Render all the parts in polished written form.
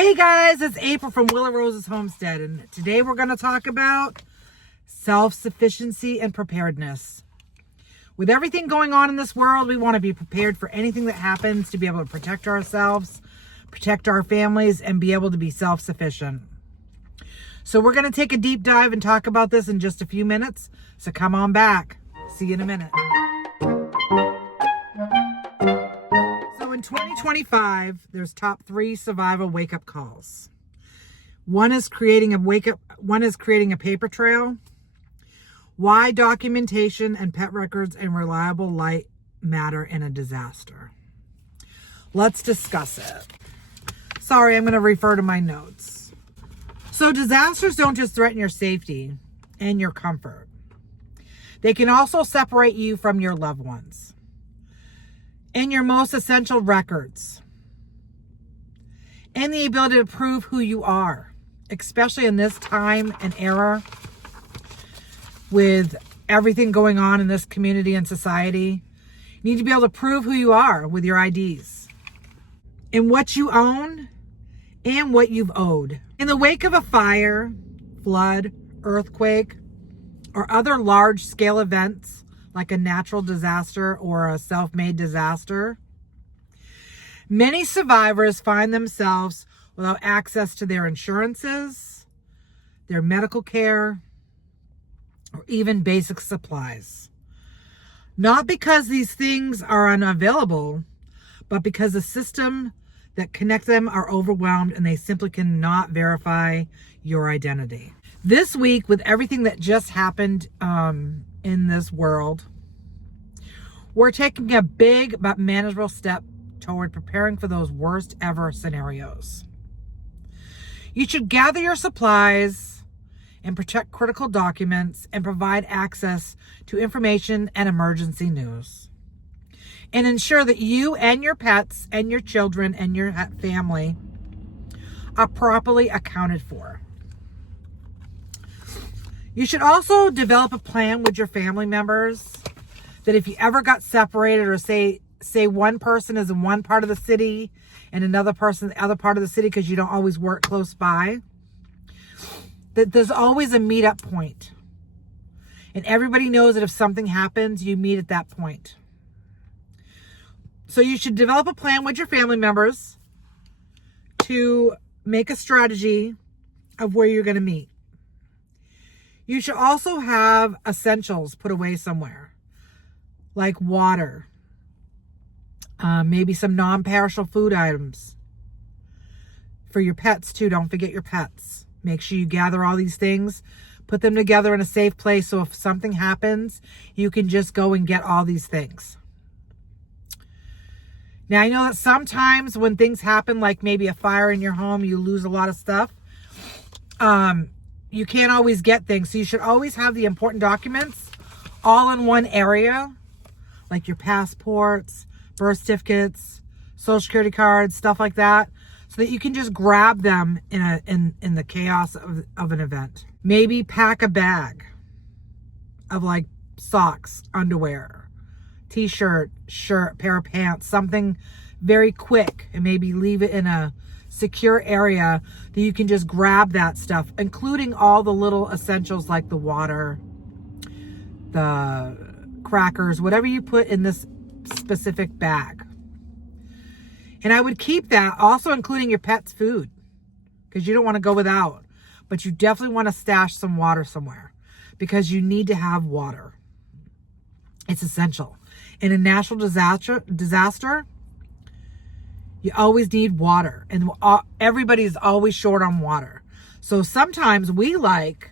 Hey guys, it's April from Willow Rose Homestead, and today we're going to talk about self-sufficiency and preparedness. With everything going on in this world, we want to be prepared for anything that happens to be able to protect ourselves, protect our families, and be able to be self-sufficient. So we're going to take a deep dive and talk about this in just a few minutes. So come on back. See you in a minute. In 2025, there's top 3 survival wake-up calls. One is creating a paper trail. Why documentation and pet records and reliable light matter in a disaster. Let's discuss it. Sorry, I'm going to refer to my notes. So disasters don't just threaten your safety and your comfort. They can also separate you from your loved ones and your most essential records, and the ability to prove who you are, especially in this time and era with everything going on in this community and society. You need to be able to prove who you are with your IDs and what you own and what you've owed. In the wake of a fire, flood, earthquake, or other large-scale events, like a natural disaster or a self-made disaster, many survivors find themselves without access to their insurances, their medical care, or even basic supplies. Not because these things are unavailable, but because the system that connects them are overwhelmed and they simply cannot verify your identity. This week, with everything that just happened in this world, we're taking a big but manageable step toward preparing for those worst ever scenarios. You should gather your supplies and protect critical documents and provide access to information and emergency news. And ensure that you and your pets and your children and your family are properly accounted for. You should also develop a plan with your family members that if you ever got separated, or say one person is in one part of the city and another person in the other part of the city because you don't always work close by, that there's always a meetup point. And everybody knows that if something happens, you meet at that point. So you should develop a plan with your family members to make a strategy of where you're going to meet. You should also have essentials put away somewhere, like water, maybe some non-perishable food items. For your pets too, don't forget your pets. Make sure you gather all these things, put them together in a safe place so if something happens, you can just go and get all these things. Now, I know that sometimes when things happen, like maybe a fire in your home, you lose a lot of stuff. You can't always get things. So you should always have the important documents all in one area, like your passports, birth certificates, social security cards, stuff like that, so that you can just grab them in the chaos of an event. Maybe pack a bag of like socks, underwear, t-shirt, shirt, pair of pants, something very quick, and maybe leave it in a secure area that you can just grab that stuff, including all the little essentials like the water, the crackers, whatever you put in this specific bag. And I would keep that also including your pet's food, because you don't want to go without, but you definitely want to stash some water somewhere because you need to have water. It's essential. In a natural disaster, you always need water, and everybody's always short on water. So sometimes we like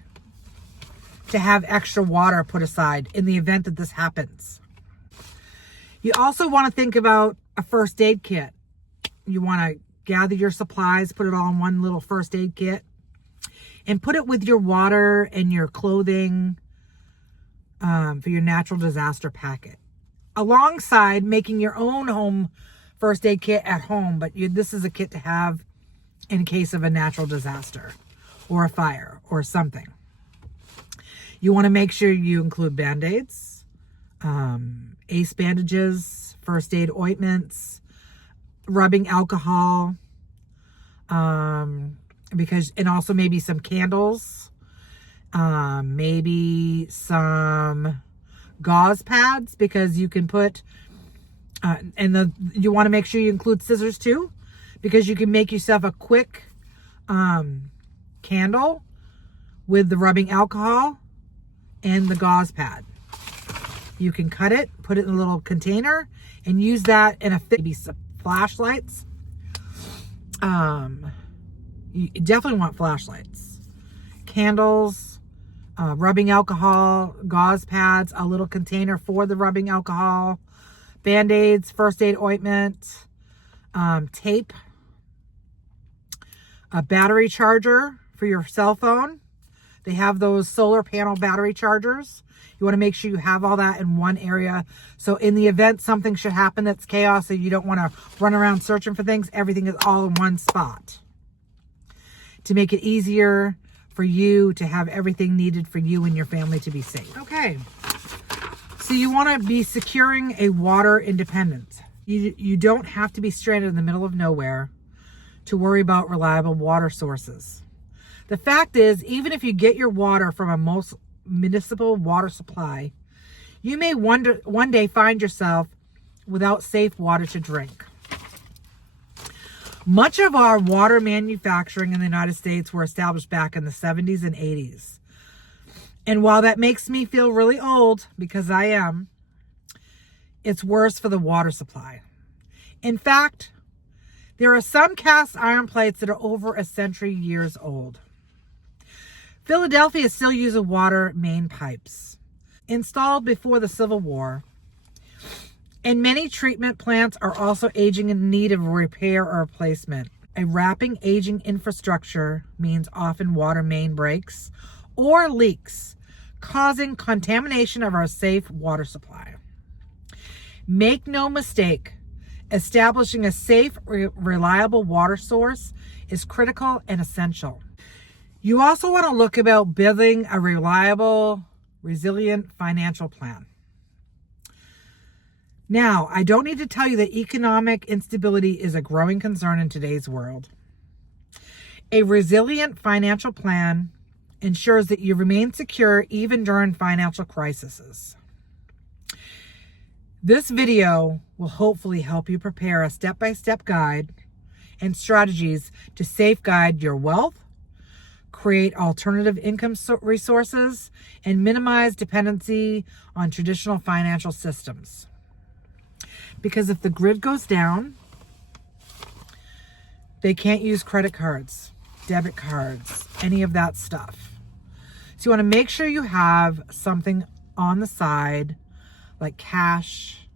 to have extra water put aside in the event that this happens. You also want to think about a first aid kit. You want to gather your supplies, put it all in one little first aid kit, and put it with your water and your clothing for your natural disaster packet, alongside making your own home first aid kit at home. But this is a kit to have in case of a natural disaster or a fire or something. You want to make sure you include Band-Aids, ace bandages, first aid ointments, rubbing alcohol, Because, and also maybe some candles, maybe some gauze pads, because you can put, you want to make sure you include scissors too, because you can make yourself a quick candle with the rubbing alcohol and the gauze pad. You can cut it, put it in a little container, and use that in maybe some flashlights. You definitely want flashlights, candles, rubbing alcohol, gauze pads, a little container for the rubbing alcohol, Band-Aids, first aid ointment, tape, a battery charger for your cell phone. They have those solar panel battery chargers. You want to make sure you have all that in one area. So in the event something should happen that's chaos, so you don't want to run around searching for things, everything is all in one spot to make it easier for you to have everything needed for you and your family to be safe. Okay, so you want to be securing a water independence. You don't have to be stranded in the middle of nowhere to worry about reliable water sources. The fact is, even if you get your water from a municipal water supply, you may one day find yourself without safe water to drink. Much of our water manufacturing in the United States were established back in the 70s and 80s. And while that makes me feel really old, because I am, it's worse for the water supply. In fact, there are some cast iron plates that are over a century years old. Philadelphia still uses water main pipes installed before the Civil War. And many treatment plants are also aging in need of repair or replacement. A rapid aging infrastructure means often water main breaks or leaks, causing contamination of our safe water supply. Make no mistake, establishing a safe, reliable water source is critical and essential. You also want to look about building a reliable, resilient financial plan. Now, I don't need to tell you that economic instability is a growing concern in today's world. A resilient financial plan ensures that you remain secure even during financial crises. This video will hopefully help you prepare a step-by-step guide and strategies to safeguard your wealth, create alternative income resources, and minimize dependency on traditional financial systems. Because if the grid goes down, they can't use credit cards, debit cards, any of that stuff. So you want to make sure you have something on the side, like cash,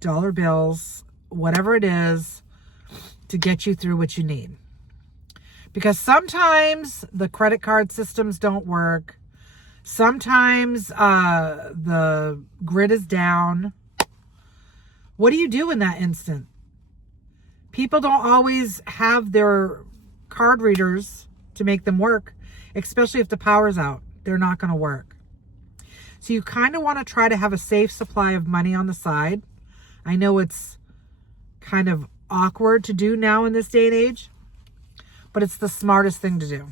dollar bills, whatever it is, to get you through what you need. Because sometimes the credit card systems don't work. Sometimes the grid is down. What do you do in that instant? People don't always have their card readers to make them work, especially if the power's out. They're not going to work. So you kind of want to try to have a safe supply of money on the side. I know it's kind of awkward to do now in this day and age, but it's the smartest thing to do.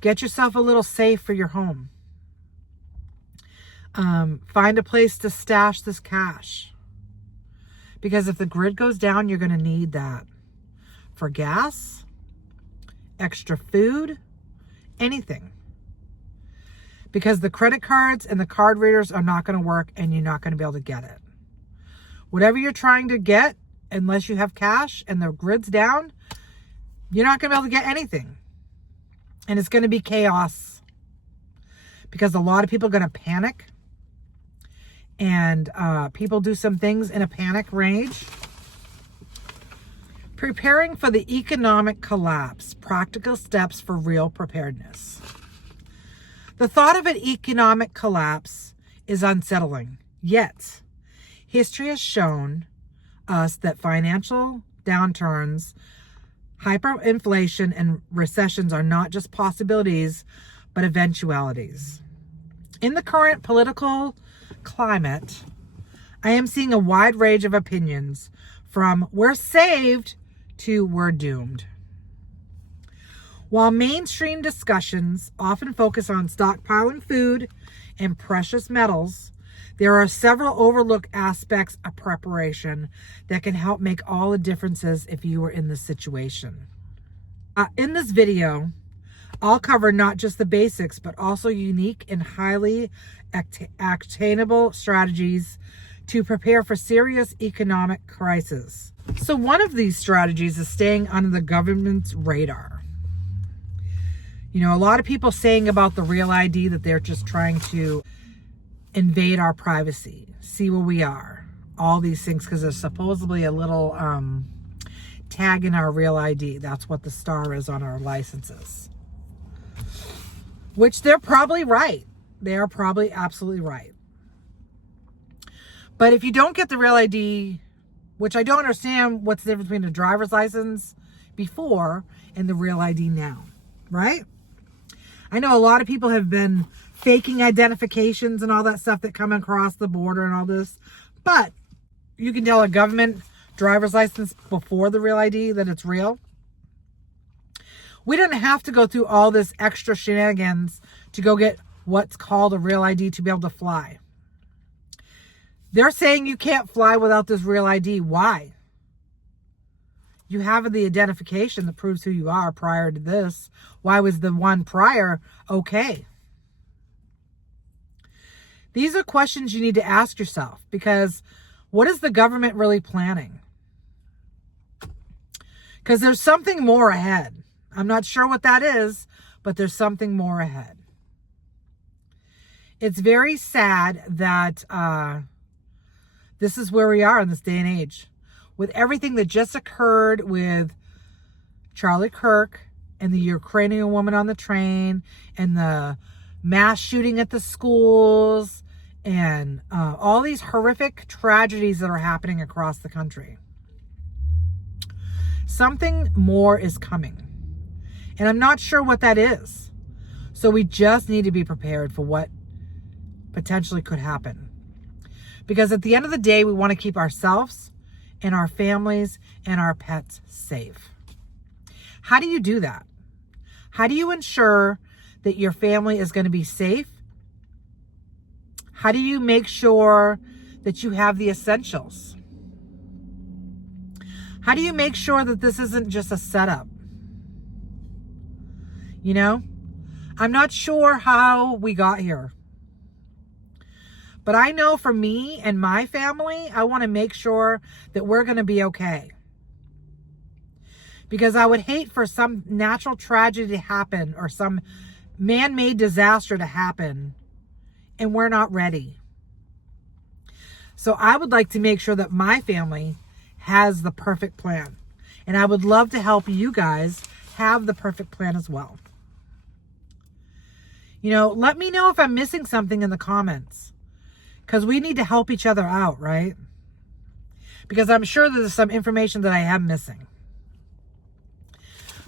Get yourself a little safe for your home. Find a place to stash this cash. Because if the grid goes down, you're going to need that for gas, extra food, anything. Because the credit cards and the card readers are not going to work and you're not going to be able to get it. Whatever you're trying to get, unless you have cash and the grid's down, you're not going to be able to get anything. And it's going to be chaos. Because a lot of people are going to panic. And people do some things in a panic rage. Preparing for the economic collapse. Practical steps for real preparedness. The thought of an economic collapse is unsettling. Yet, history has shown us that financial downturns, hyperinflation, and recessions are not just possibilities, but eventualities. In the current political climate, I am seeing a wide range of opinions from we're saved to we're doomed. While mainstream discussions often focus on stockpiling food and precious metals, there are several overlooked aspects of preparation that can help make all the differences if you were in this situation. In this video, I'll cover not just the basics, but also unique and highly attainable strategies to prepare for serious economic crisis. So one of these strategies is staying under the government's radar. You know, a lot of people saying about the Real ID that they're just trying to invade our privacy, see where we are, all these things, because there's supposedly a little tag in our Real ID. That's what the star is on our licenses. Which they're probably right. They are probably absolutely right. But if you don't get the Real ID, which I don't understand what's the difference between a driver's license before and the Real ID now, right? I know a lot of people have been faking identifications and all that stuff that come across the border and all this, but you can tell a government driver's license before the Real ID that it's real. We don't have to go through all this extra shenanigans to go get what's called a Real ID to be able to fly. They're saying you can't fly without this Real ID. Why? You have the identification that proves who you are prior to this. Why was the one prior okay? These are questions you need to ask yourself, because what is the government really planning? Because there's something more ahead. I'm not sure what that is, but there's something more ahead. It's very sad that this is where we are in this day and age. With everything that just occurred with Charlie Kirk and the Ukrainian woman on the train and the mass shooting at the schools and all these horrific tragedies that are happening across the country. Something more is coming. And I'm not sure what that is. So we just need to be prepared for what potentially could happen. Because at the end of the day, we want to keep ourselves and our families and our pets safe. How do you do that? How do you ensure that your family is going to be safe? How do you make sure that you have the essentials? How do you make sure that this isn't just a setup? You know, I'm not sure how we got here. But I know for me and my family, I want to make sure that we're going to be okay. Because I would hate for some natural tragedy to happen or some man-made disaster to happen and we're not ready. So I would like to make sure that my family has the perfect plan. And I would love to help you guys have the perfect plan as well. You know, let me know if I'm missing something in the comments. Because we need to help each other out, right? Because I'm sure there's some information that I am missing.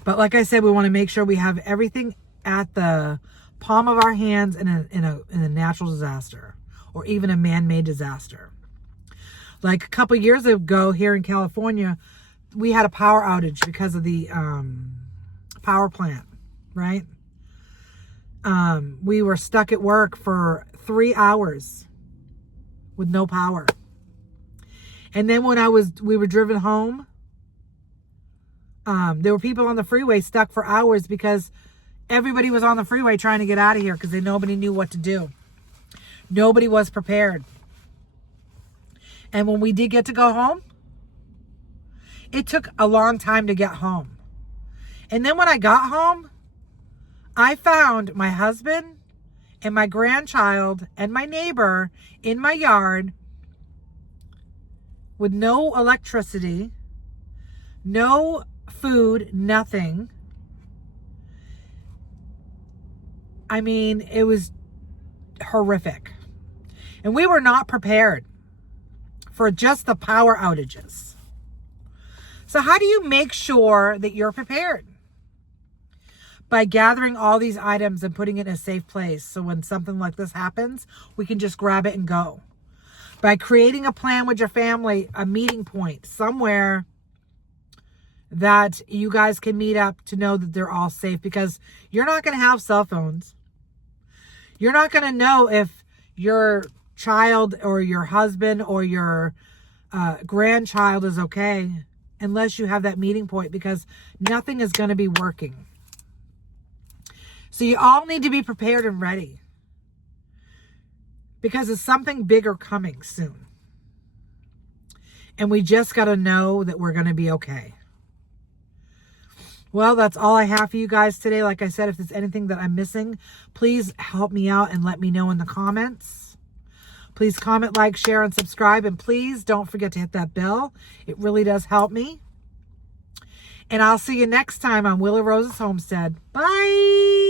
But like I said, we want to make sure we have everything at the palm of our hands in a natural disaster or even a man-made disaster. Like a couple years ago here in California, we had a power outage because of the power plant, right? We were stuck at work for 3 hours with no power. And then when we were driven home, there were people on the freeway stuck for hours because everybody was on the freeway trying to get out of here because nobody knew what to do. Nobody was prepared. And when we did get to go home, it took a long time to get home. And then when I got home, I found my husband and my grandchild and my neighbor in my yard with no electricity, no food, nothing. I mean, it was horrific. And we were not prepared for just the power outages. So how do you make sure that you're prepared? By gathering all these items and putting it in a safe place. So when something like this happens, we can just grab it and go. By creating a plan with your family, a meeting point somewhere that you guys can meet up to know that they're all safe, because you're not going to have cell phones. You're not going to know if your child or your husband or your grandchild is okay unless you have that meeting point, because nothing is going to be working. So you all need to be prepared and ready, because it's something bigger coming soon. And we just got to know that we're going to be okay. Well, that's all I have for you guys today. Like I said, if there's anything that I'm missing, please help me out and let me know in the comments. Please comment, like, share, and subscribe. And please don't forget to hit that bell. It really does help me. And I'll see you next time on Willow Rose Homestead. Bye!